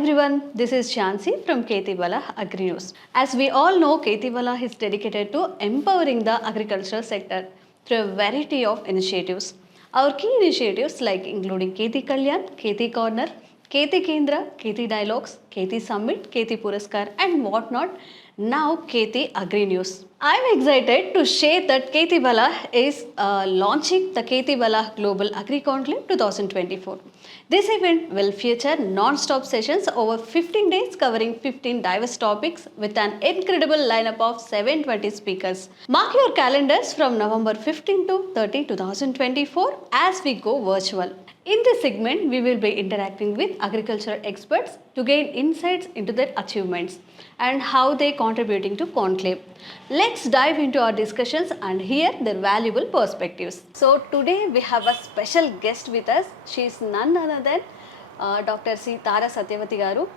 everyone, this is Shansi from KhetiValah Agri News. As we all know, KhetiValah is dedicated to empowering the agricultural sector through a variety of initiatives. Our key initiatives like including KhetiKalyan, KhetiCorner, KhetiKendra, KhetiDialogues, KhetiSummit, KhetiPurskar and whatnot. Now Kheti Agri News. I'm excited to share that KhetiValah is launching the KhetiValah Global Agri Conclave 2024. This event will feature non-stop sessions over 15 days covering 15 diverse topics with an incredible lineup of 720 speakers. Mark your calendars from November 15 to 30, 2024 as we go virtual. In this segment, we will be interacting with agricultural experts to gain insights into their achievements and how they are contributing to conclave. Let's dive into our discussions and hear their valuable perspectives. So today we have a special guest with us. She is none other than Dr. Satyavathi garu.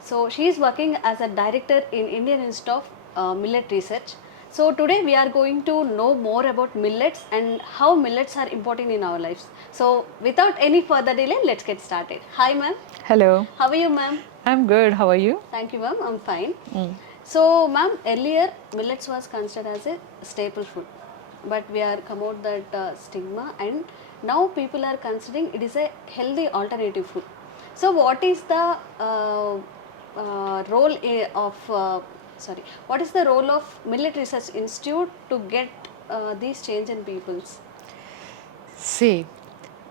So she is working as a director in Indian Institute of Millet Research. So today we are going to know more about millets and how millets are important in our lives. So without any further delay, let's get started. Hi ma'am. Hello. How are you ma'am? I'm good. How are you? Thank you ma'am. I'm fine. So ma'am, earlier millets was considered as a staple food. But we are come out that stigma and now people are considering it is a healthy alternative food. So what is the role what is the role of Millet Research Institute to get these change in peoples? See,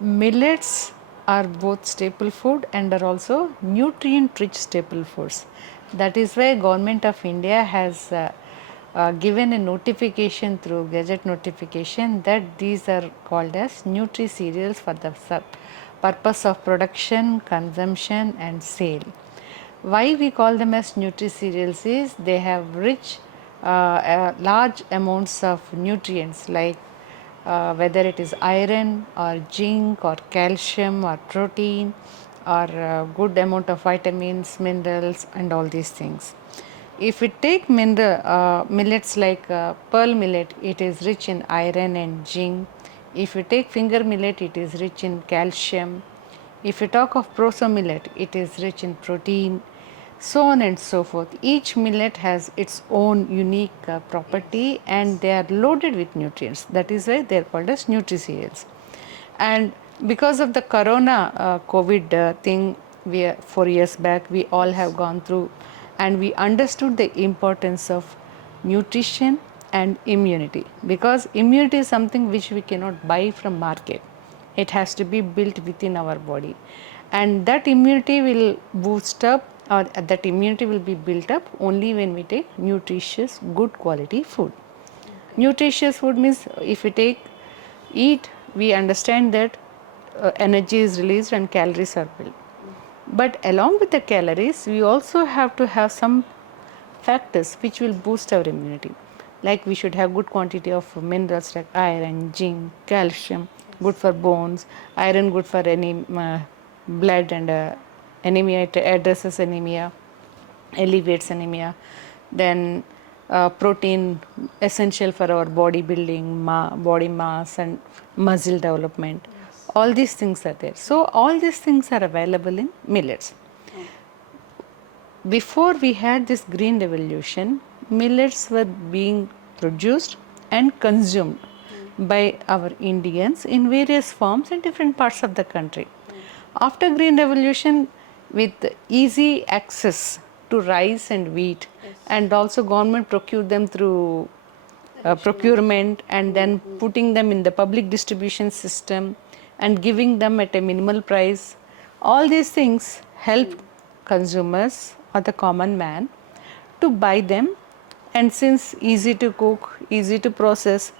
millets are both staple food and are also nutrient rich staple foods. That is why Government of India has given a notification through Gazette notification that these are called as nutri cereals for the purpose of production, consumption and sale. Why we call them as nutri cereals is they have rich large amounts of nutrients like whether it is iron or zinc or calcium or protein or good amount of vitamins, minerals and all these things. If we take millets like pearl millet, it is rich in iron and zinc. If we take finger millet, it is rich in calcium. If we talk of proso millet, it is rich in protein, so on and so forth. Each millet has its own unique property and they are loaded with nutrients. That is why they are called as nutri cereals. And because of the corona COVID thing, 4 years back, we all have gone through and we understood the importance of nutrition and immunity, because immunity is something which we cannot buy from market. It has to be built within our body, and that immunity will boost up or that immunity will be built up only when we take nutritious good quality food. Nutritious food means if we eat, we understand that energy is released and calories are built. But along with the calories, we also have to have some factors which will boost our immunity. Like we should have good quantity of minerals like iron, zinc, calcium, good for bones, iron good for any blood and anemia, it addresses anemia, alleviates anemia. Then protein essential for our body building, body mass and muscle development. All these things are there. So all these things are available in millets. Before we had this green revolution, millets were being produced and consumed by our Indians in various forms in different parts of the country. After green revolution, with easy access to rice and wheat, and also government procured them through procurement and then putting them in the public distribution system and giving them at a minimal price. All these things help consumers or the common man to buy them, and since easy to cook, easy to process,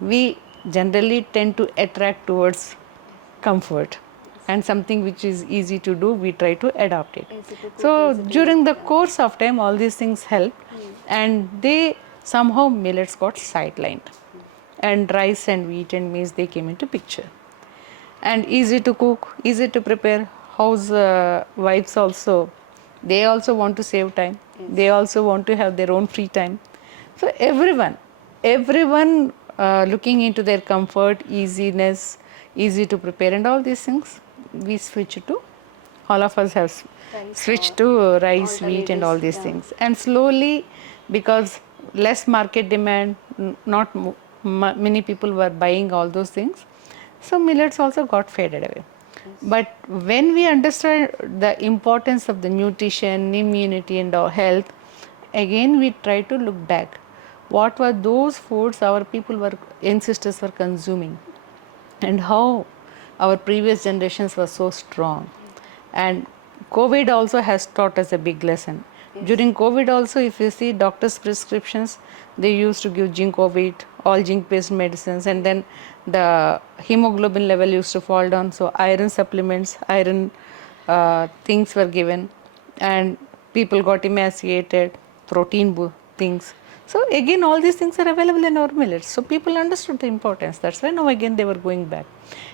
we generally tend to attract towards comfort and something which is easy to do, we try to adopt it. So during the course of time, all these things help and they somehow millets got sidelined and rice and wheat and maize, they came into picture. And easy to cook, easy to prepare. Housewives also, they also want to save time. They also want to have their own free time. So everyone looking into their comfort, easiness, easy to prepare and all these things, we switch to all of us have Rice switched or to rice, wheat, and alternatives, all these yeah. things. And slowly, because less market demand, not many people were buying all those things, so millets also got faded away. But when we understand the importance of the nutrition, immunity, and our health, again we try to look back. What were those foods our ancestors were consuming, and how our previous generations were so strong. And COVID also has taught us a big lesson. During COVID also, if you see doctors' prescriptions, they used to give Zinc-Covid, all zinc-based medicines, and then the hemoglobin level used to fall down. So iron supplements, iron things were given, and people got emaciated, things. So again, all these things are available in our millets. So people understood the importance. That's why now again they were going back.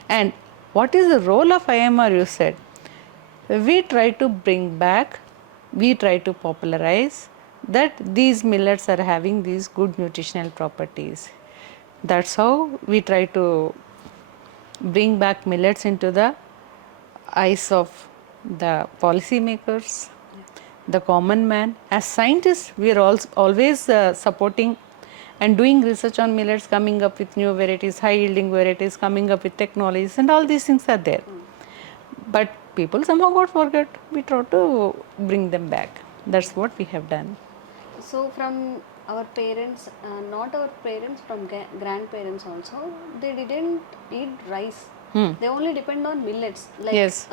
And what is the role of IMR, you said? We try to bring back, we try to popularize that these millets are having these good nutritional properties. That's how we try to bring back millets into the eyes of the policymakers, the common man. As scientists, we are always supporting and doing research on millets, coming up with new varieties, high yielding varieties, coming up with technologies, and all these things are there. But people somehow got forget. We try to bring them back. That's what we have done. So from our parents, not our parents, from grandparents also, they didn't eat rice. They only depend on millets like Yes.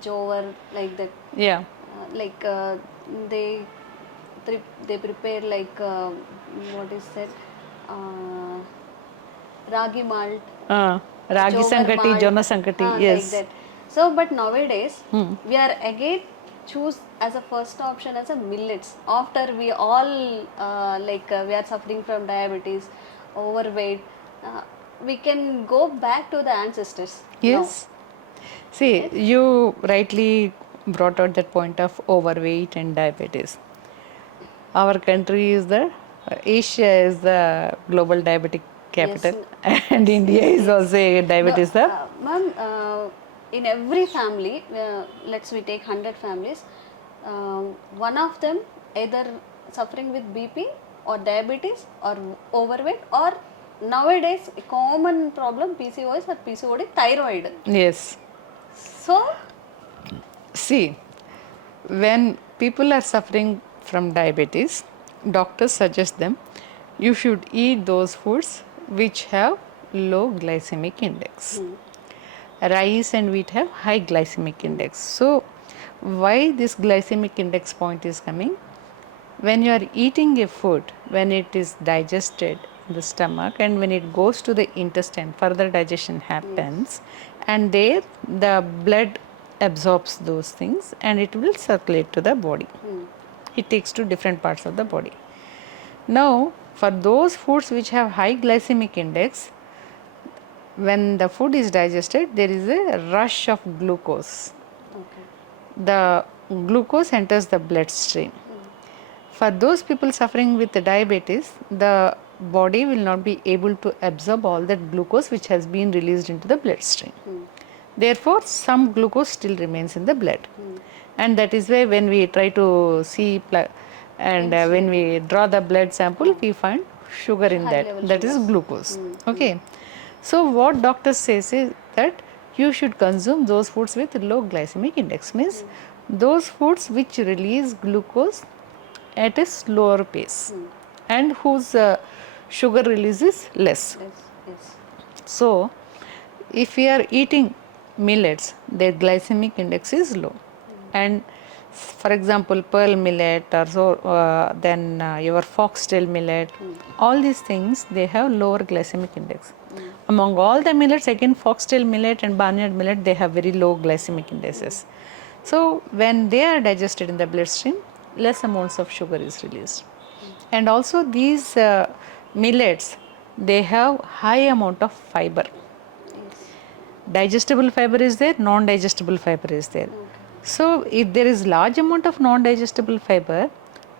jowar, like that. Yeah. Like they they prepare like what is said, ragi malt, Ragi jowar Sankati, malt, Jonna Sankati, like yes. that. So, but nowadays we are again choose as a first option as a millets. After we all we are suffering from diabetes, overweight, we can go back to the ancestors. Yes. See, you rightly brought out that point of overweight and diabetes. Our country is Asia is the global diabetic capital, and India is also a diabetes hub. Ma'am, in every family, let's we take 100 families, one of them either suffering with BP or diabetes or overweight, or nowadays a common problem PCOS or PCOD, thyroid. Yes. So, See, when people are suffering from diabetes, doctors suggest them you should eat those foods which have low glycemic index. Rice and wheat have high glycemic index. So, why this glycemic index point is coming? When you are eating a food, when it is digested in the stomach and when it goes to the intestine, further digestion happens, and there the blood absorbs those things and it will circulate to the body. It takes to different parts of the body. Now, for those foods which have high glycemic index, when the food is digested, there is a rush of glucose. The glucose enters the bloodstream. For those people suffering with the diabetes, the body will not be able to absorb all that glucose which has been released into the bloodstream. Therefore, some glucose still remains in the blood. And that is why when we try to see when we draw the blood sample, we find sugar in that. That is glucose. Okay. So what doctors says is that you should consume those foods with low glycemic index, means those foods which release glucose at a slower pace and whose sugar release is less. So, if we are eating millets, their glycemic index is low. And for example, pearl millet or so, then your foxtail millet, all these things, they have lower glycemic index. Among all the millets, again foxtail millet and barnyard millet, they have very low glycemic indices. So, when they are digested in the bloodstream, less amounts of sugar is released. And also these millets, they have high amount of fiber. Digestible fiber is there, non-digestible fiber is there. So if there is large amount of non-digestible fiber,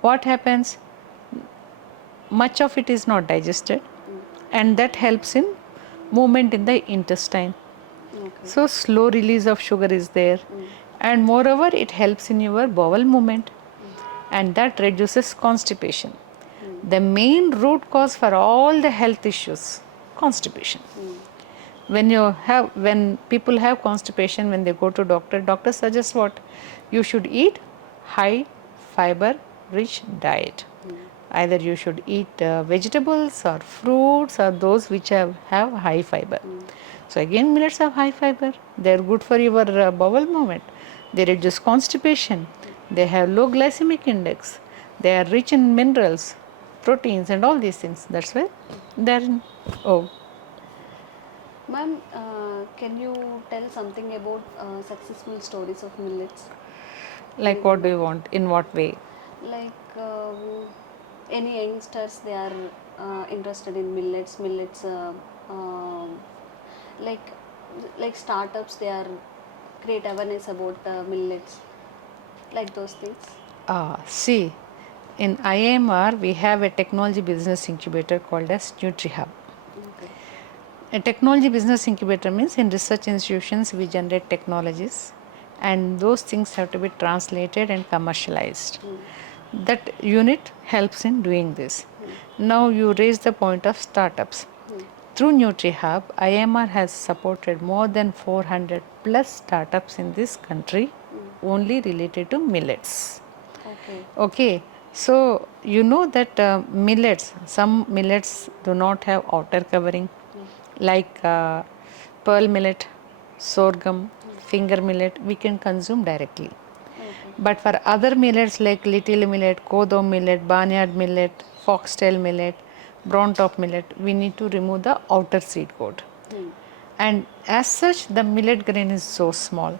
what happens? Much of it is not digested, and that helps in movement in the intestine. So slow release of sugar is there, and moreover it helps in your bowel movement, and that reduces constipation. The main root cause for all the health issues, constipation. When people have constipation, when they go to doctor suggests what? You should eat high fiber rich diet. Either you should eat vegetables or fruits or those which have high fiber. So again, millets have high fiber. They are good for your bowel movement. They reduce constipation. They have low glycemic index. They are rich in minerals, proteins, and all these things. That's why they are in. Oh, Ma'am, can you tell something about successful stories of millets? like what do you want? In what way? Like any youngsters, they are interested in millets, like startups, they are create awareness about millets, like those things. See, in IIMR we have a technology business incubator called as NutriHub. Okay. A technology business incubator means in research institutions we generate technologies and those things have to be translated and commercialized. That unit helps in doing this. Now you raise the point of startups. Through NutriHub, IIMR has supported more than 400 plus startups in this country only related to millets. Okay. Okay, so you know that some millets do not have outer covering, like pearl millet, sorghum, finger millet, we can consume directly. Okay. But for other millets like little millet, kodo millet, barnyard millet, foxtail millet, brown top millet, we need to remove the outer seed coat. And as such, the millet grain is so small.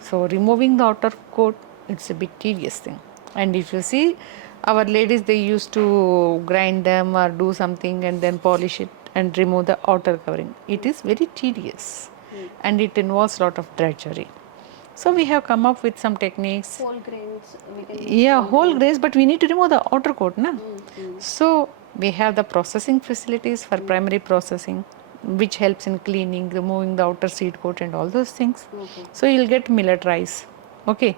So removing the outer coat, it's a bit tedious thing. And if you see, our ladies, they used to grind them or do something and then polish it and remove the outer covering. It is very tedious and it involves lot of drudgery. So we have come up with some techniques. Whole grains, we can use Yeah, whole grains, but we need to remove the outer coat, na? So we have the processing facilities for primary processing, which helps in cleaning, removing the outer seed coat and all those things. Okay. So you'll get millet rice. Okay,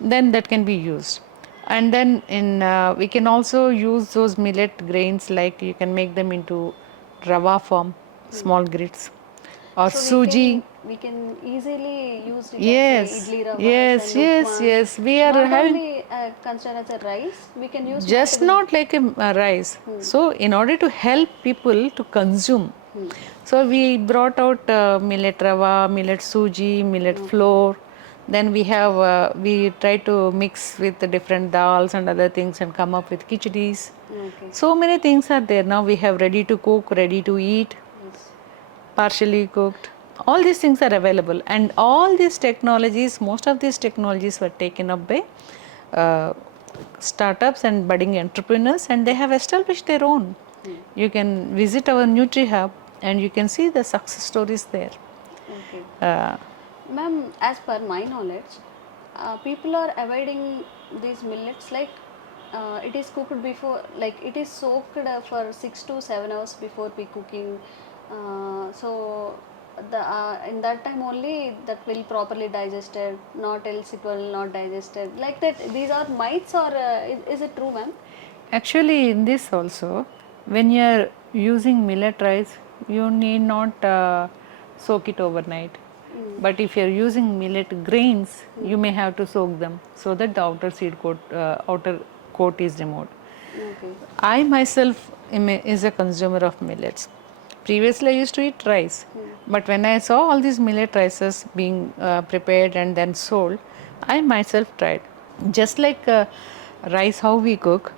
then that can be used. And then we can also use those millet grains, like you can make them into rava form, small grits, or So suji. we can easily use it Yes, as a idli ravas yes, and yes, upma. yes. We are Not having only considered as a rice, we can use just multiple. not like a rice. So in order to help people to consume, so we brought out millet rava, millet suji, millet flour. Then we try to mix with the different dals and other things and come up with khichdis. Okay. So many things are there. Now we have ready to cook, ready to eat, Yes. partially cooked. All these things are available, and all these technologies, most of these technologies were taken up by startups and budding entrepreneurs, and they have established their own. You can visit our NutriHub and you can see the success stories there. Okay. Uh, Ma'am, as per my knowledge, people are avoiding these millets, like it is cooked before, like it is soaked for 6 to 7 hours before we cooking. So in that time only that will properly digested, not else it will not digested. Like that, these are myths, or is it true, ma'am? Actually, in this also, when you are using millet rice, you need not soak it overnight. But if you are using millet grains, you may have to soak them so that the outer coat is removed. Okay. I myself is a consumer of millets. Previously, I used to eat rice, but when I saw all these millet rices being prepared and then sold, I myself tried. Just like rice, how we cook,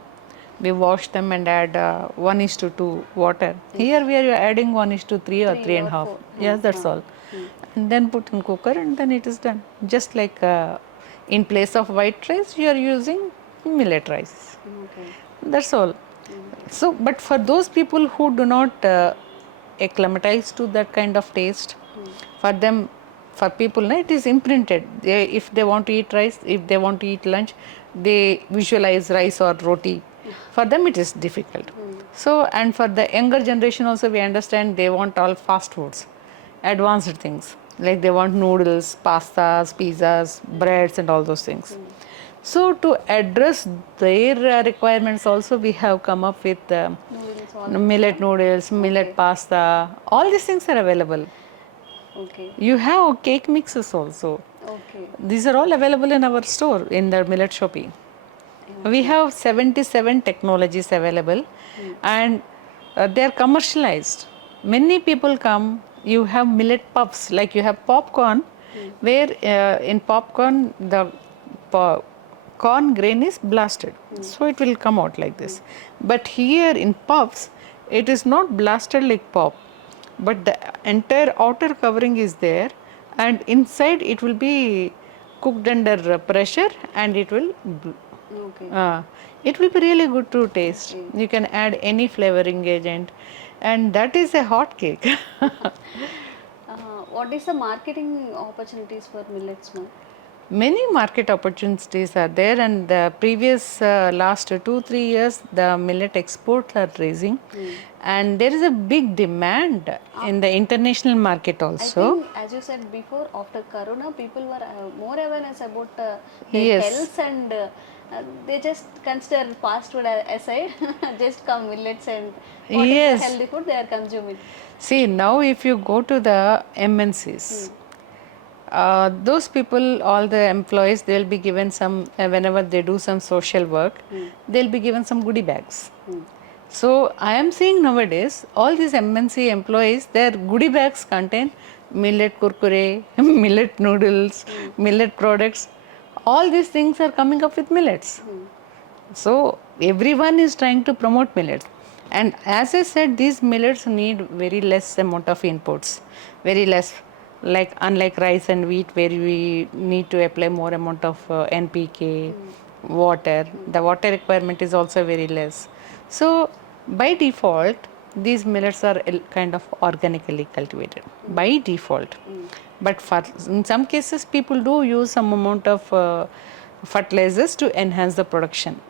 we wash them and add 1:2 water. Here we are adding 1:3 or 3 3 and or a half. 4. Yes, that's all. And then put in cooker and then it is done. Just like in place of white rice, you are using millet rice. Okay. That's all. So, but for those people who do not acclimatize to that kind of taste, for them, for people, it is imprinted. If they want to eat rice, if they want to eat lunch, they visualize rice or roti. For them, it is difficult. So, and for the younger generation also, we understand they want all fast foods, advanced things. Like they want noodles, pastas, pizzas, breads and all those things. So to address their requirements also, we have come up with Noodles all. millet noodles, millet pasta, all these things are available. Okay. You have cake mixes also. Okay. These are all available in our store in the Millet Shopping. We have 77 technologies available and they are commercialized. Many people come, you have millet puffs, like you have popcorn, where in popcorn the corn grain is blasted. So it will come out like this. But here in puffs, it is not blasted like pop, but the entire outer covering is there and inside it will be cooked under pressure and it will Okay. it will be really good to taste. You can add any flavoring agent and that is a hot cake. What is the marketing opportunities for millets, ma'am? Many market opportunities are there and the previous last 2-3 years the millet exports are raising and there is a big demand in the international market I also. think, as you said before, after Corona, people were more awareness about their Yes. health and they just consider fast food aside, just come millets and what is Yes. the healthy food they are consuming. See, now if you go to the MNCs, those people, all the employees, they'll be given some, whenever they do some social work, they'll be given some goodie bags. So I am seeing nowadays, all these MNC employees, their goodie bags contain millet kurkure, millet noodles, millet products. All these things are coming up with millets. So everyone is trying to promote millets. And as I said, these millets need very less amount of inputs, very less, like unlike rice and wheat where we need to apply more amount of NPK, water. The water requirement is also very less. So by default, these millets are kind of organically cultivated by default. But for, in some cases, people do use some amount of fertilizers to enhance the production.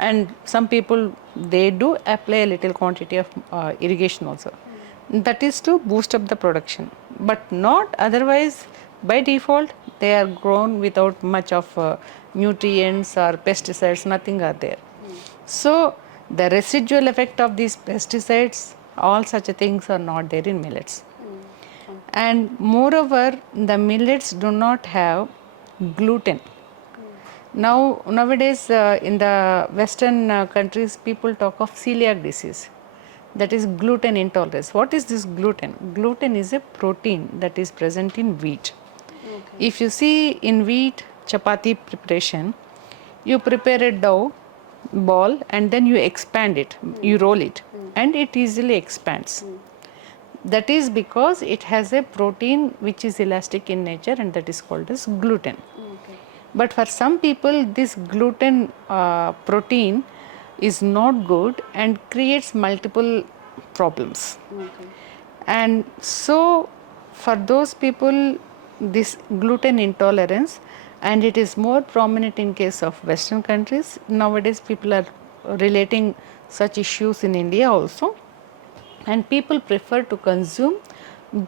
And some people, they do apply a little quantity of irrigation also. That is to boost up the production. But not otherwise, by default, they are grown without much of nutrients or pesticides, nothing are there. So the residual effect of these pesticides, all such things are not there in millets. And moreover, the millets do not have gluten. Now, nowadays in the Western countries, people talk of celiac disease. That is gluten intolerance. What is this gluten? Gluten is a protein that is present in wheat. Okay. If you see in wheat chapati preparation, you prepare a dough ball and then you expand it, you roll it, and it easily expands. That is because it has a protein which is elastic in nature and that is called as gluten. Okay. But for some people, this gluten protein is not good and creates multiple problems. Okay. And so, for those people, this gluten intolerance, and it is more prominent in case of Western countries. Nowadays, people are relating such issues in India also, and people prefer to consume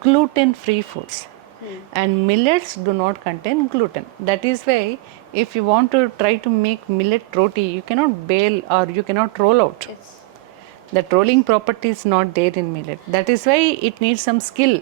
gluten-free foods. And millets do not contain gluten. That is why if you want to try to make millet roti, you cannot bale or you cannot roll out. It's That rolling property is not there in millet. That is why it needs some skill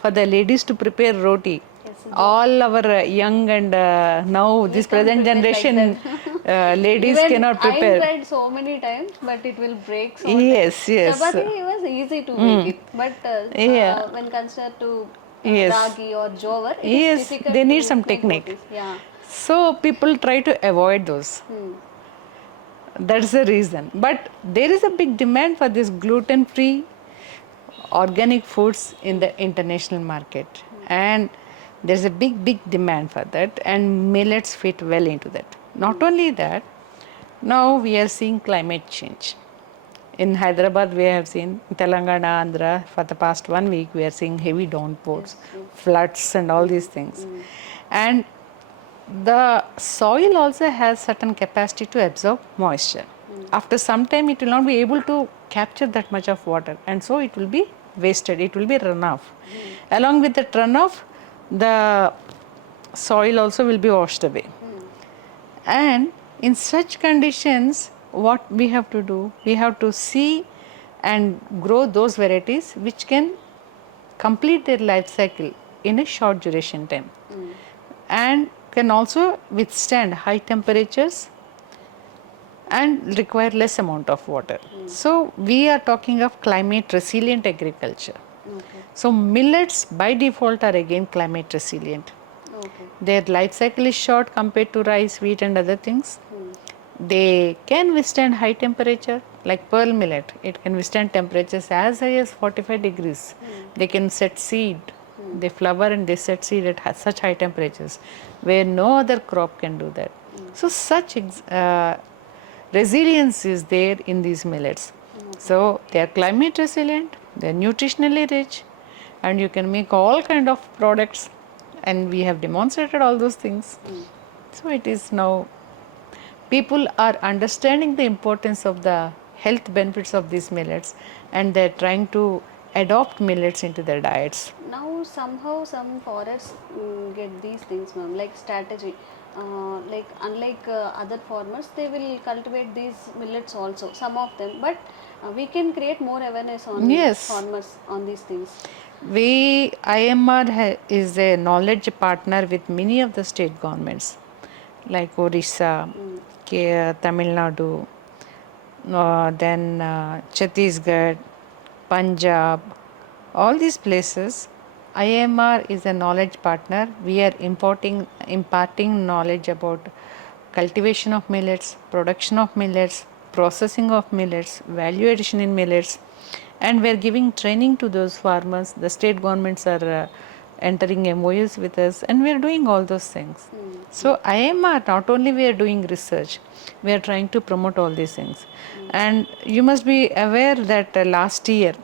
for the ladies to prepare roti. yes, All our young and now this can't present prepare like generation ladies even cannot I prepare. tried so many times, but it will break so Yes, yes. Chapati was easy to make it, but Yeah. when considered to Yes. ragi or jowar, it Yes, is difficult they need to some make technique. rotis. Yeah. So people try to avoid those. That's the reason. But there is a big demand for this gluten-free organic foods in the international market, and there's a big demand for that, and millets fit well into that. Not only that, now we are seeing climate change. In Hyderabad, we have seen Telangana, Andhra, for the past 1 week, we are seeing heavy downpours, floods, and all these things. And the soil also has certain capacity to absorb moisture. After some time, it will not be able to capture that much of water, and so it will be wasted, it will be runoff. Along with that runoff, the soil also will be washed away. And in such conditions, what we have to do? We have to see and grow those varieties which can complete their life cycle in a short duration time and can also withstand high temperatures and require less amount of water. So we are talking of climate resilient agriculture. So millets by default are again climate resilient. Their life cycle is short compared to rice, wheat and other things. They can withstand high temperature like pearl millet. It can withstand temperatures as high as 45 degrees. They can set seed. They flower and they set seed at such high temperatures where no other crop can do that. So such resilience is there in these millets. So they are climate resilient, they are nutritionally rich, and you can make all kind of products, and we have demonstrated all those things. So it is now people are understanding the importance of the health benefits of these millets, and they are trying to adopt millets into their diets. Now somehow some forests get these things, ma'am, like strategy. Like unlike other farmers, they will cultivate these millets also, some of them. But we can create more awareness on Yes. farmers on these things. We IIMR is a knowledge partner with many of the state governments like Orissa, Tamil Nadu, then Chhattisgarh, Punjab, all these places. IIMR is a knowledge partner. We are imparting knowledge about cultivation of millets, production of millets, processing of millets, value addition in millets, and we are giving training to those farmers. The state governments are entering MOUs with us, and we are doing all those things. So IIMR, not only we are doing research, we are trying to promote all these things. And you must be aware that last year,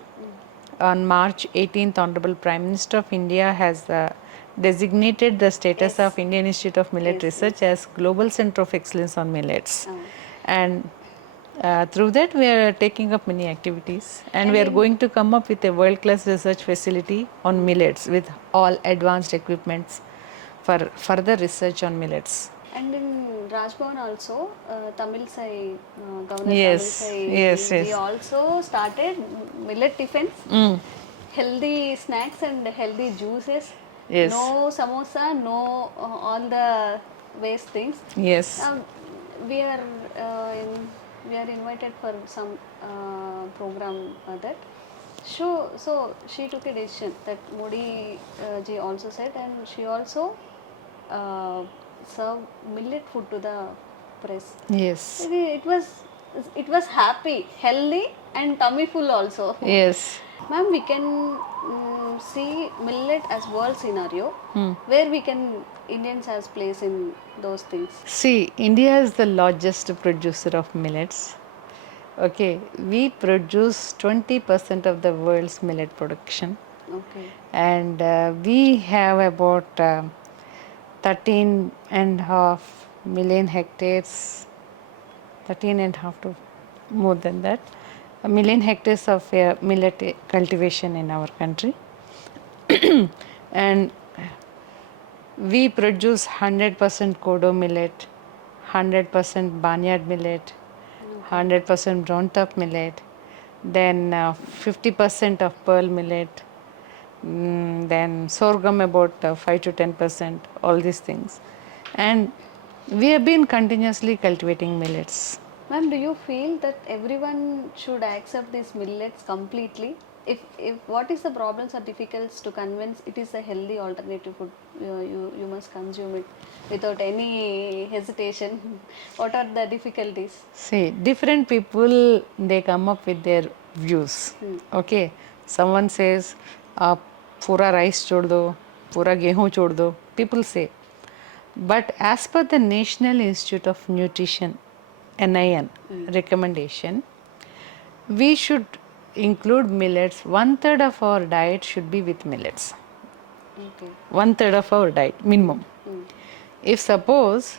on March 18th, Honorable Prime Minister of India has designated the status of Indian Institute of Millet Research as Global Center of Excellence on Millets. And through that we are taking up many activities, and we are going to come up with a world-class research facility on millets with all advanced equipments for further research on millets. And in Rajbhavan also, Tamil Sai, Governor Yes, Tamil Sai, yes, we yes. also started millet tiffins, healthy snacks and healthy juices. Yes. No samosa, no all the waste things. Yes. We are we are invited for some program that. So she took a decision that Modi ji also said, and she also serve millet food to the press. Yes. It was happy, healthy, and tummy full also. Yes. Ma'am, we can see millet as world scenario, where we can Indians has place in those things. See, India is the largest producer of millets. Okay, we produce 20% of the world's millet production. Okay. And we have about 13.5 million hectares, 13.5 to more than that, a million hectares of millet cultivation in our country. And we produce 100% kodo millet, 100% barnyard millet, 100% brown top millet, then 50% of pearl millet, then sorghum about 5 to 10%, all these things. And we have been continuously cultivating millets. Ma'am, do you feel that everyone should accept these millets completely? If what is the problems or difficulties to convince it is a healthy alternative food, you must consume it without any hesitation. What are the difficulties? See, different people, they come up with their views. Okay, someone says, pura rice chhod do, pura gehu chhod do. People say. But as per the National Institute of Nutrition, NIN recommendation, we should include millets. 1/3 of our diet should be with millets. Okay. 1/3 of our diet minimum. If suppose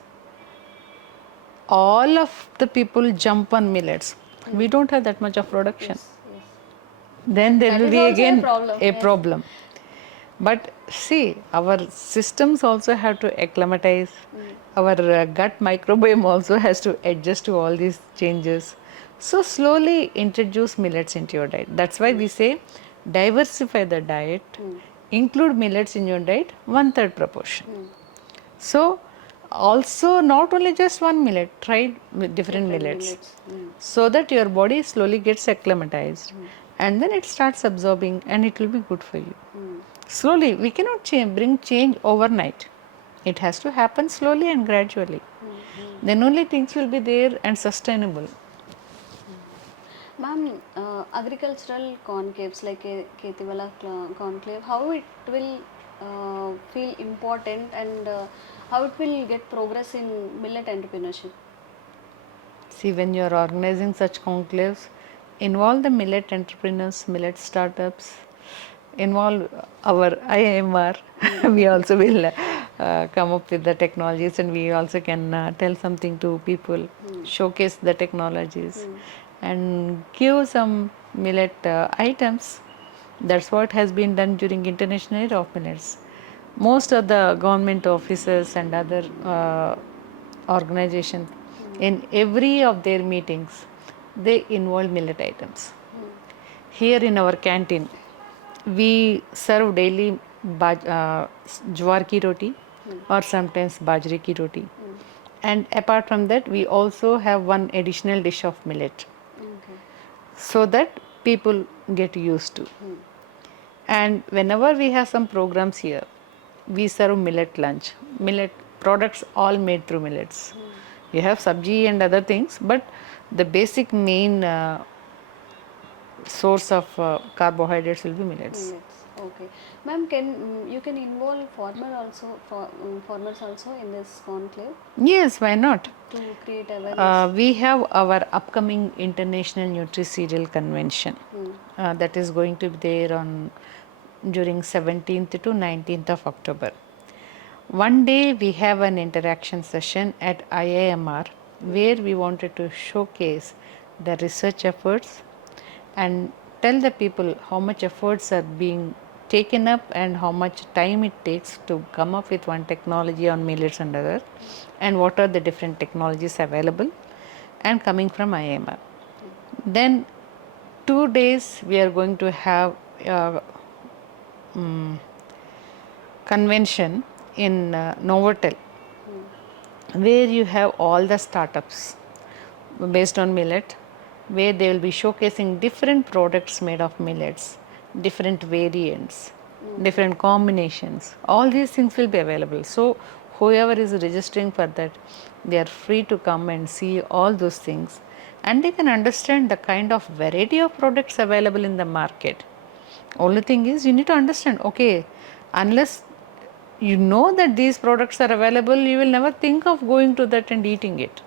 all of the people jump on millets, we don't have that much of production. Yes. Then there That will is be also a again problem, a yes. problem. But see, our systems also have to acclimatize. Our gut microbiome also has to adjust to all these changes. So slowly introduce millets into your diet. That's why we say diversify the diet, include millets in your diet, 1/3 proportion. So also not only just one millet, try with different millets, so that your body slowly gets acclimatized, and then it starts absorbing and it will be good for you. Slowly, we cannot bring change overnight. It has to happen slowly and gradually. Then only things will be there and sustainable. Ma'am, agricultural conclaves like a KhetiValah conclave, how it will feel important and how it will get progress in millet entrepreneurship? See, when you are organizing such conclaves, involve the millet entrepreneurs, millet startups, involve our IIMR. We also will come up with the technologies, and we also can tell something to people, showcase the technologies, and give some millet items. That's what has been done during International Year of Millets. Most of the government offices and other organizations, in every of their meetings, they involve millet items. Here in our canteen, we serve daily jwar ki roti or sometimes bajre ki roti. And apart from that, we also have one additional dish of millet, so that people get used to. And whenever we have some programs here, we serve millet lunch. Millet products all made through millets. You have sabji and other things, but the basic main source of carbohydrates will be millets. Millets. Okay. Ma'am, you can involve farmers also in this conclave Yes, why not? to create awareness? We have our upcoming International Nutri-Cereal Convention that is going to be there on during 17th to 19th of October. One day we have an interaction session at IIMR where we wanted to showcase the research efforts and tell the people how much efforts are being taken up and how much time it takes to come up with one technology on millets and other, and what are the different technologies available and coming from IIMR. Then 2 days we are going to have a convention in Novotel, where you have all the startups based on millet, where they will be showcasing different products made of millets, different variants, different combinations. All these things will be available. So whoever is registering for that, they are free to come and see all those things, and they can understand the kind of variety of products available in the market. Only thing is you need to understand, okay, unless you know that these products are available, you will never think of going to that and eating it.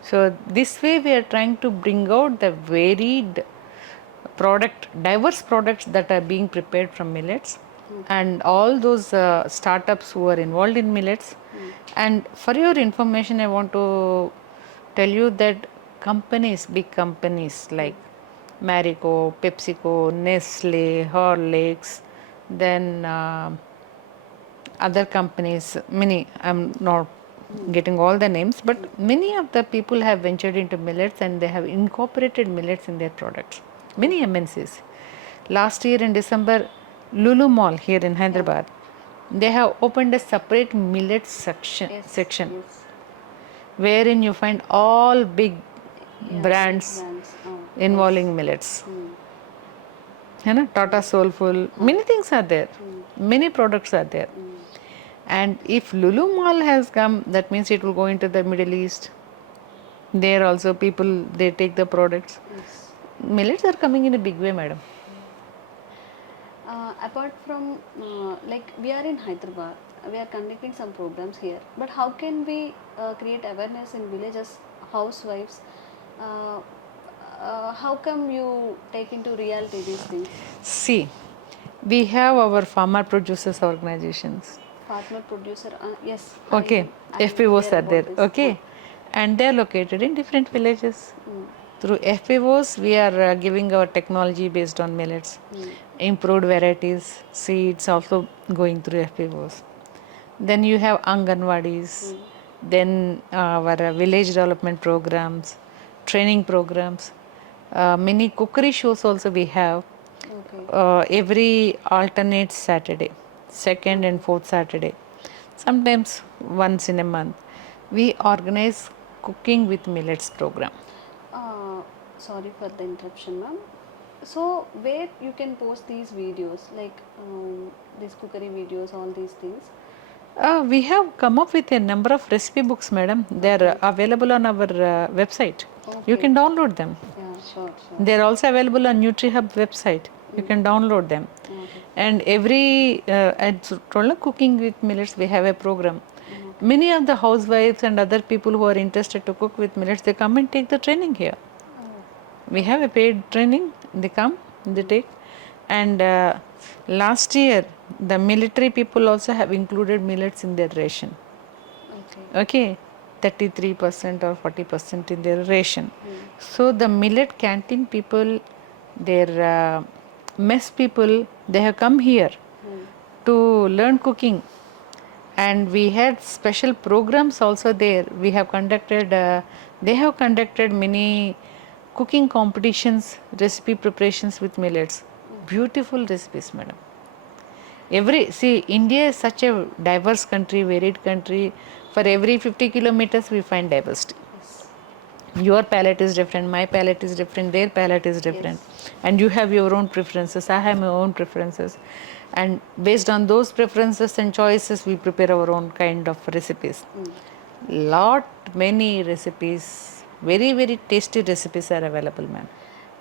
So this way we are trying to bring out the varied diverse products that are being prepared from millets, and all those startups who are involved in millets. And for your information, I want to tell you that big companies like Marico, PepsiCo, Nestle, Horlicks, then other companies, many, I'm not getting all the names, but many of the people have ventured into millets and they have incorporated millets in their products. Many MNCs. Last year in December, Lulu Mall here in Hyderabad, they have opened a separate millet section wherein you find all big brands involving millets. Tata Soulful, many things are there, many products are there. And if Lulu Mall has come, that means it will go into the Middle East. There also people, they take the products. Yes. Millets are coming in a big way, madam. Apart from, like we are in Hyderabad, we are conducting some programs here, but how can we create awareness in villages, housewives? How come you take into reality these things? See, we have our farmer producers organizations. Farmer producer, yes. Okay, I FPOs hear are there. about this. Okay, and they are located in different villages. Through FPOs, we are giving our technology based on millets, improved varieties, seeds also going through FPOs. Then you have Anganwadis, then our village development programs, training programs, many cookery shows also we have every alternate Saturday, second and fourth Saturday, sometimes once in a month. We organize cooking with millets program. Sorry for the interruption, ma'am. So, where you can post these videos, like these cookery videos, all these things? We have come up with a number of recipe books, madam. They are available on our website. You Okay. can download them. Yeah, sure. They are also available on NutriHub website. You can download them. Okay. And every at Rolla Cooking with Millets, we have a program. Many of the housewives and other people who are interested to cook with millets, they come and take the training here. We have a paid training. They come, they take. And last year, the military people also have included millets in their ration. Okay, 33% or 40% in their ration. So the millet canteen people, their mess people, they have come here to learn cooking. And we had special programs also there. We have conducted, they have conducted many cooking competitions, recipe preparations with millets. Beautiful recipes, madam. India is such a diverse country, varied country. For every 50 kilometers, we find diversity. Your palate is different, my palate is different, their palate is different. And you have your own preferences, I have my own preferences. And based on those preferences and choices, we prepare our own kind of recipes. Many recipes, very, very tasty recipes are available, ma'am.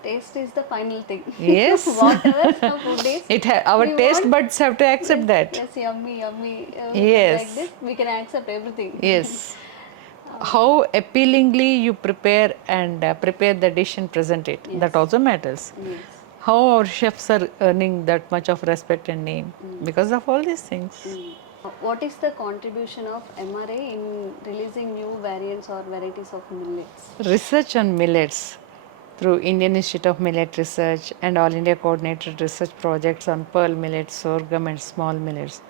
Taste is the final thing. Yes. Whatever the food is. Our taste buds have to accept that. Yes, yummy. Yes. Like this, we can accept everything. Yes. How appealingly you prepare and prepare the dish and present it. That also matters. Yes. How our chefs are earning that much of respect and name because of all these things. What is the contribution of MRA in releasing new variants or varieties of millets? Research on millets through Indian Institute of Millet Research and All India Coordinated Research Projects on pearl millets, sorghum and small millets.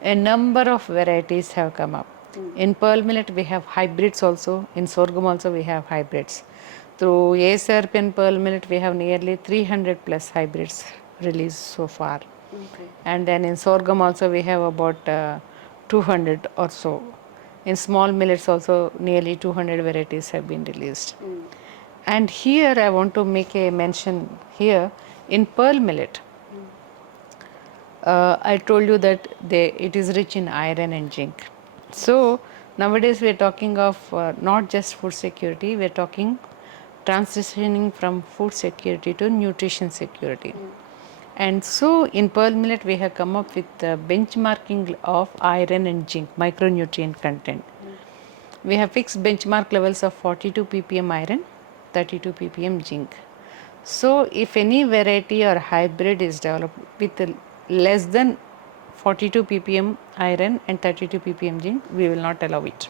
A number of varieties have come up. In pearl millet we have hybrids also, in sorghum also we have hybrids. Through ASRP and pearl millet we have nearly 300 plus hybrids released so far. And then in sorghum also we have about 200 or so. In small millets also nearly 200 varieties have been released. And here I want to make a mention here in pearl millet. I told you that it is rich in iron and zinc. So nowadays we are talking of not just food security, we are talking transitioning from food security to nutrition security. And so in pearl millet we have come up with benchmarking of iron and zinc micronutrient content. We have fixed benchmark levels of 42 ppm iron, 32 ppm zinc. So if any variety or hybrid is developed with less than 42 ppm iron and 32 ppm zinc, we will not allow it.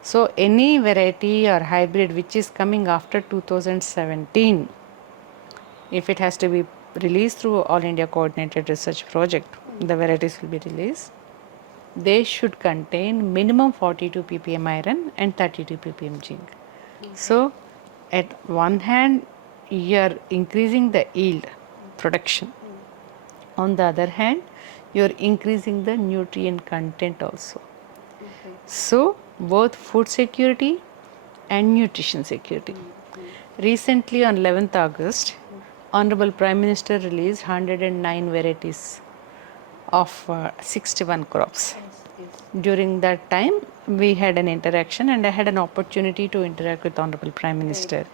So any variety or hybrid which is coming after 2017, if it has to be released through All India Coordinated Research Project, the varieties will be released. They should contain minimum 42 ppm iron and 32 ppm zinc. So at one hand, you are increasing the yield production. On the other hand, you are increasing the nutrient content also. So both food security and nutrition security. Recently on 11th August, Honorable Prime Minister released 109 varieties of 61 crops. During that time, we had an interaction and I had an opportunity to interact with Honorable Prime Minister.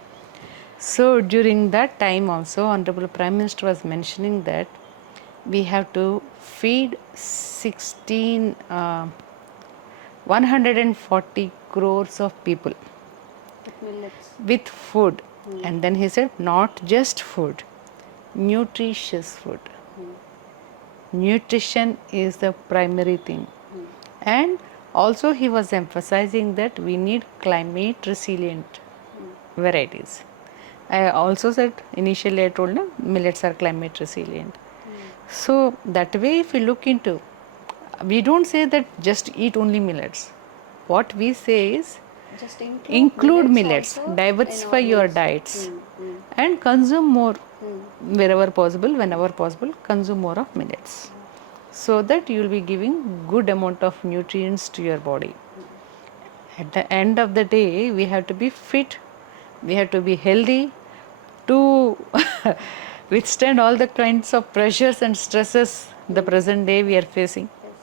So during that time also, Honorable Prime Minister was mentioning that we have to feed 140 crores of people with food. And then he said, not just food, nutritious food. Nutrition is the primary thing. And also he was emphasizing that we need climate resilient varieties. I also said initially I told them millets are climate resilient. So that way if you look into, we don't say that just eat only millets. What we say is Just include millets, also diversify in our your meals. diets and consume more wherever possible, whenever possible, consume more of millets. So that you will be giving good amount of nutrients to your body. At the end of the day, we have to be fit, we have to be healthy to withstand all the kinds of pressures and stresses the present day we are facing. Yes.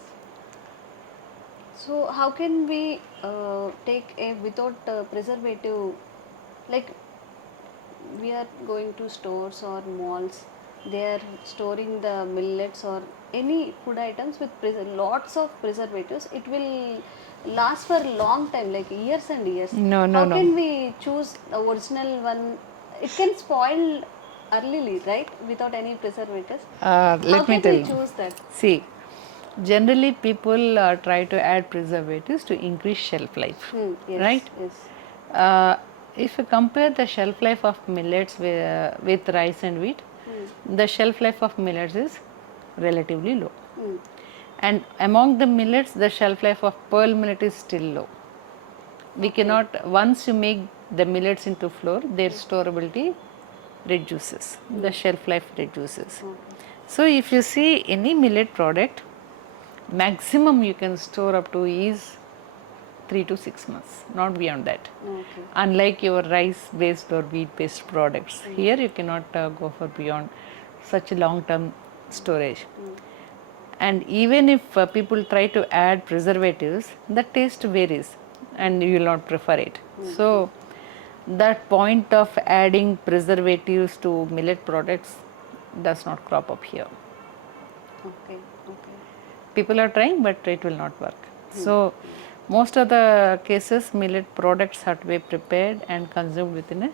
So how can we take a without preservative, like we are going to stores or malls, they are storing the millets or any food items with lots of preservatives. It will last for a long time, like years and years. No, no, How no. can we choose the original one? It can spoil early, right? Without any preservatives. How Let me can tell we you. choose that? See, generally people try to add preservatives to increase shelf life, Yes, right? yes. If you compare the shelf life of millets with rice and wheat, the shelf life of millets is relatively low. And among the millets, the shelf life of pearl millet is still low. We cannot, once you make the millets into flour, their storability reduces, the shelf life reduces. So if you see any millet product, maximum you can store up to is 3 to 6 months, not beyond that. Okay. Unlike your rice based or wheat based products, here you cannot go for beyond such a long term storage. And even if people try to add preservatives, the taste varies and you will not prefer it. So that point of adding preservatives to millet products does not crop up here. Okay. Okay. People are trying, but it will not work. So most of the cases, millet products have to be prepared and consumed within a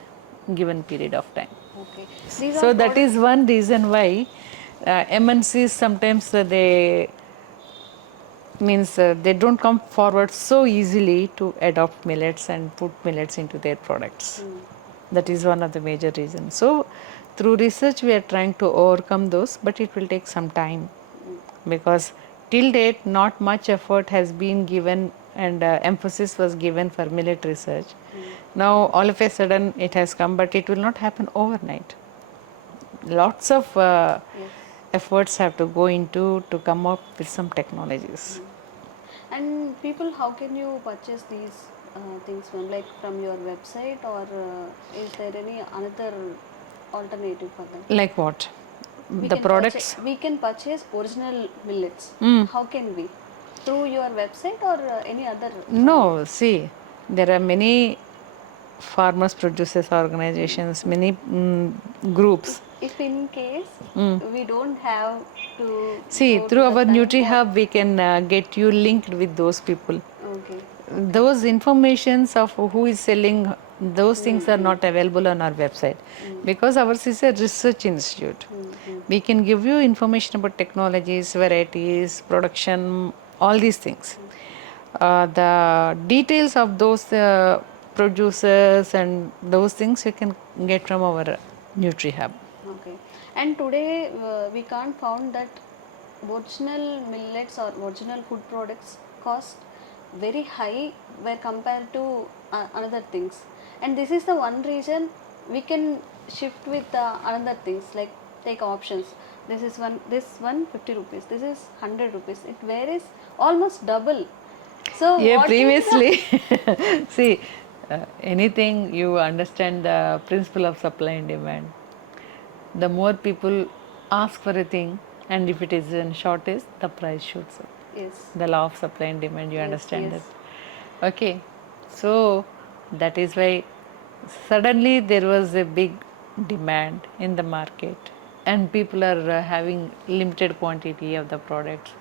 given period of time. Okay. These are So that products. is one reason why MNCs sometimes they means they don't come forward so easily to adopt millets and put millets into their products. That is one of the major reasons. So through research we are trying to overcome those, but it will take some time because till date not much effort has been given and emphasis was given for millet research. Now all of a sudden it has come, but it will not happen overnight. Lots of Yes. efforts have to go into to come up with some technologies. And people, how can you purchase these things from, like from your website, or is there any another alternative for them? Like what? We The can products? purchase original millets. How can we? Through your website or any other? No, see, there are many farmers, producers, organizations, many groups. If in case we don't have to See, go to through the our time, Nutri what? Hub, we can get you linked with those people. Okay. Those informations of who is selling, those things are not available on our website because ours is a research institute. We can give you information about technologies, varieties, production, all these things. The details of those producers and those things you can get from our Nutri Hub. Okay. And today we can't found that original millets or original food products cost very high where compared to another things. And this is the one reason we can shift with another things, like take options. This one 50 rupees, this is 100 rupees. It varies almost double. So Yeah, what is previously, see, anything you understand the principle of supply and demand. The more people ask for a thing, and if it is in shortage, the price shoots up. yes, The law of supply and demand, you yes, understand yes. it. Okay, so that is why suddenly there was a big demand in the market, and people are having limited quantity of the products.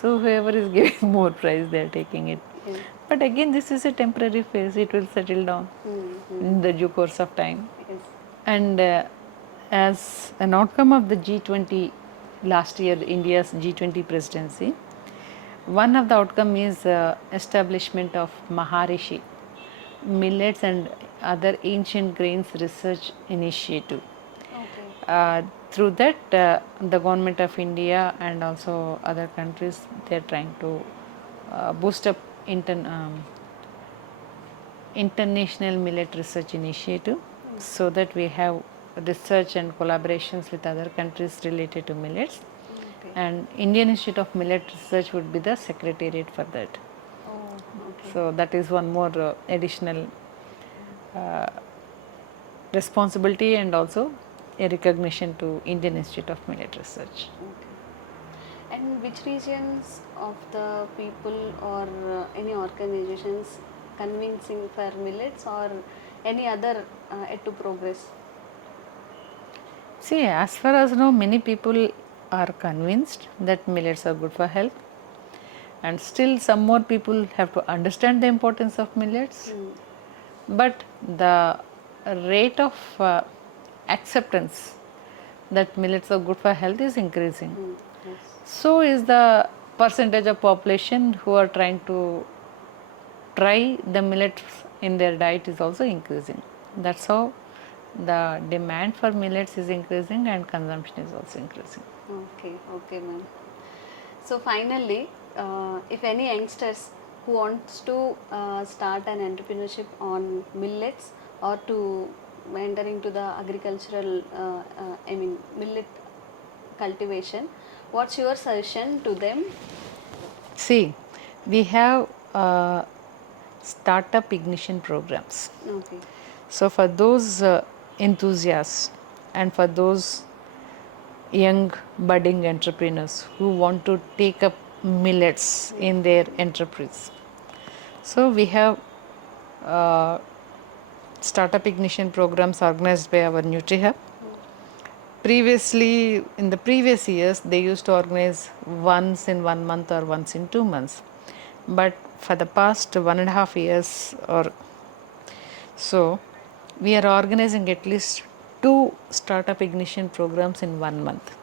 So whoever is giving more price, they are taking it. Yes. But again, this is a temporary phase. It will settle down in the due course of time. Yes. And as an outcome of the G20 last year, India's G20 presidency, one of the outcome is establishment of Maharishi millets and other ancient grains research initiative. Okay. Through that, the government of India and also other countries, they are trying to boost up international millet research initiative, so that we have research and collaborations with other countries related to millets. Okay. And Indian Institute of Millet Research would be the secretariat for that. Oh, okay. So that is one more additional responsibility and also a recognition to Indian Institute of Millet Research. Okay. And which regions of the people or any organizations convincing for millets or any other yet to progress? See, as far as now, many people are convinced that millets are good for health, and still some more people have to understand the importance of millets. But the rate of acceptance that millets are good for health is increasing. Yes. So is the percentage of population who are trying to try the millets in their diet is also increasing. That's how the demand for millets is increasing and consumption is also increasing. Okay, ma'am. So finally, if any youngsters who wants to start an entrepreneurship on millets or to enter into the agricultural, millet cultivation, what's your suggestion to them? See, we have startup ignition programs. Okay. So for those enthusiasts and for those young budding entrepreneurs who want to take up millets in their enterprise, so we have startup ignition programs organized by our NutriHub. Previously, in the previous years, they used to organize once in 1 month or once in 2 months. But for the past 1.5 years or so, we are organizing at least 2 startup ignition programs in 1 month.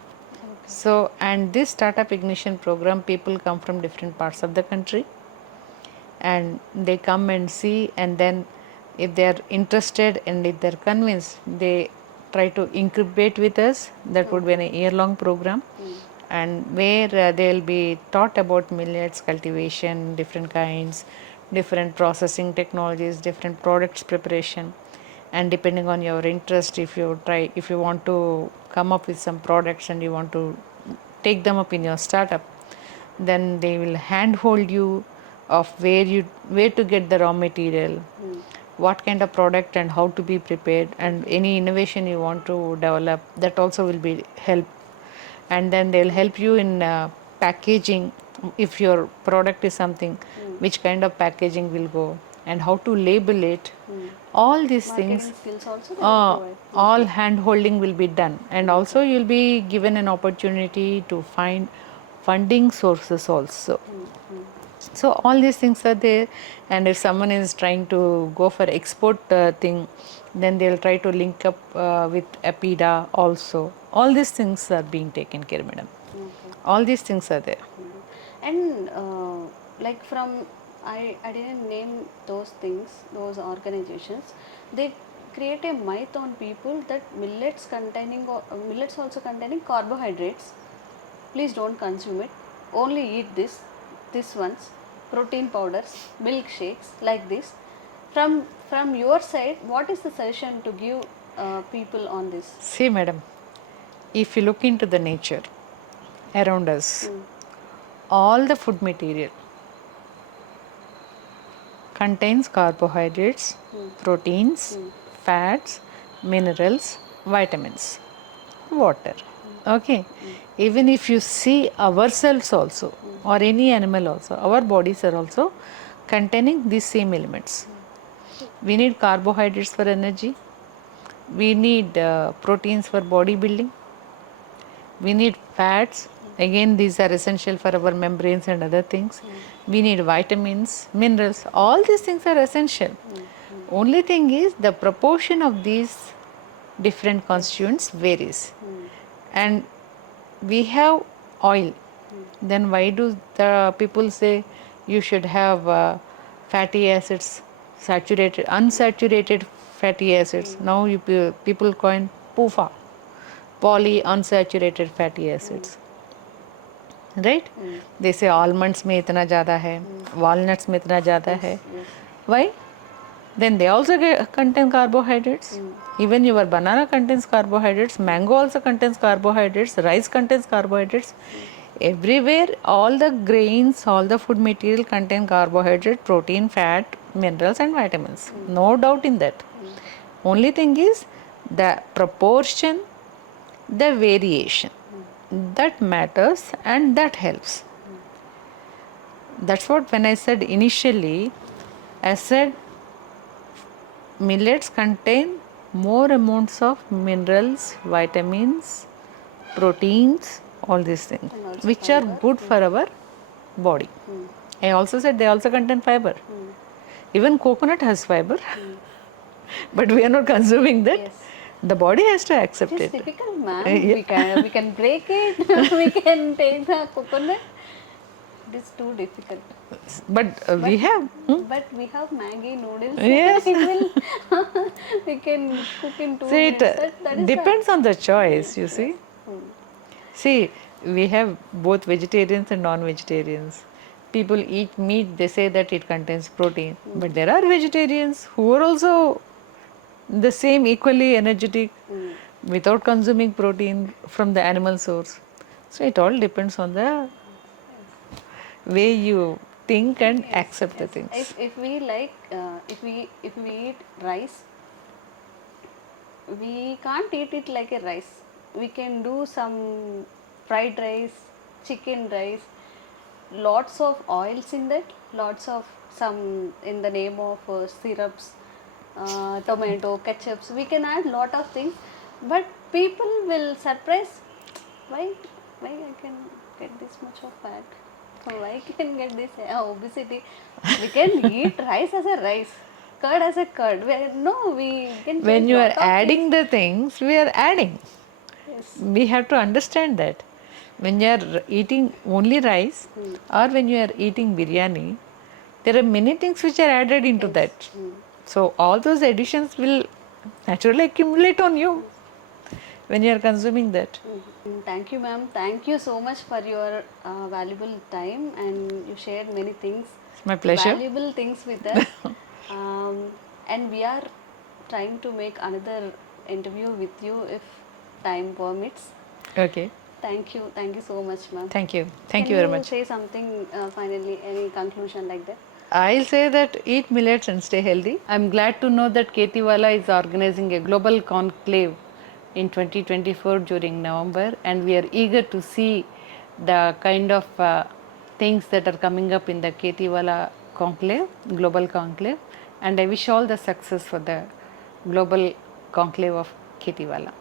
So, and this startup ignition program, people come from different parts of the country and they come and see, and then if they are interested and if they are convinced, they try to incubate with us. That would be a year-long program, and where they will be taught about millets cultivation, different kinds, different processing technologies, different products preparation, and depending on your interest, if you want to come up with some products and you want to take them up in your startup, then they will handhold you of where to get the raw material, what kind of product and how to be prepared, and any innovation you want to develop, that also will be help. And then they'll help you in packaging, if your product is something, which kind of packaging will go and how to label it. All these Marketing things, skills also they will provide. all hand holding will be done, and also you'll be given an opportunity to find funding sources also. So all these things are there, and if someone is trying to go for export thing, then they'll try to link up with APIDA also. All these things are being taken care, madam. Okay. All these things are there. And like from I didn't name those things, those organizations. They create a myth on people that millets also containing carbohydrates. Please don't consume it. Only eat this ones, protein powders, milkshakes like this. From your side, what is the suggestion to give people on this? See, madam, if you look into the nature around us, all the food material contains carbohydrates, proteins, fats, minerals, vitamins, water. Okay. Even if you see ourselves also, or any animal also, our bodies are also containing these same elements. We need carbohydrates for energy. We need proteins for body building. We need fats. Again, these are essential for our membranes and other things. We need vitamins, minerals. All these things are essential. Only thing is the proportion of these different constituents varies. And we have oil. Then why do the people say you should have fatty acids? unsaturated fatty acids. Now people coin PUFA, polyunsaturated fatty acids. Right? They say almonds में इतना ज़्यादा है, walnuts में इतना ज़्यादा है. Why? Then they also contain carbohydrates. Even your banana contains carbohydrates, mango also contains carbohydrates, rice contains carbohydrates. Everywhere, all the grains, all the food material contain carbohydrate, protein, fat, minerals and vitamins. No doubt in that. Only thing is the proportion, the variation. That matters and that helps. That's what when I said initially, I said millets contain more amounts of minerals, vitamins, proteins, all these things, which are good for our body. I also said they also contain fiber. Even coconut has fiber, but we are not consuming that. Yes. The body has to accept It is it. difficult, ma'am. Yeah. We can break it. We can take the coconut. It is too difficult. But we have. But we have Maggi noodles. Yes. It will. We can cook in 2 See, it minutes. That is depends on the choice, you see. See, we have both vegetarians and non-vegetarians. People eat meat, they say that it contains protein. But there are vegetarians who are also the same equally energetic without consuming protein from the animal source. So it all depends on the way you think and accept the things. if we like if we eat rice, we can't eat it like a rice. We can do some fried rice, chicken rice, lots of oils in that, lots of some in the name of syrups, tomato, ketchups. We can add lot of things, but people will surprise. Why I can get this much of fat? Why can get this obesity? We can eat rice as a rice, curd as a curd. We can. When change you are lot of adding the things, we are adding. Yes. We have to understand that. When you are eating only rice or when you are eating biryani, there are many things which are added into that. So all those additions will naturally accumulate on you when you are consuming that. Thank you, ma'am. Thank you so much for your valuable time, and you shared many things. It's my pleasure. Valuable things with us. And we are trying to make another interview with you if time permits. Okay. Thank you so much, ma'am. Thank you. Thank Can you very much. Say something finally, any conclusion like that? I'll say that eat millets and stay healthy. I'm glad to know that KhetiValah is organizing a global conclave in 2024 during November, and we are eager to see the kind of things that are coming up in the KhetiValah conclave, global conclave, and I wish all the success for the global conclave of KhetiValah.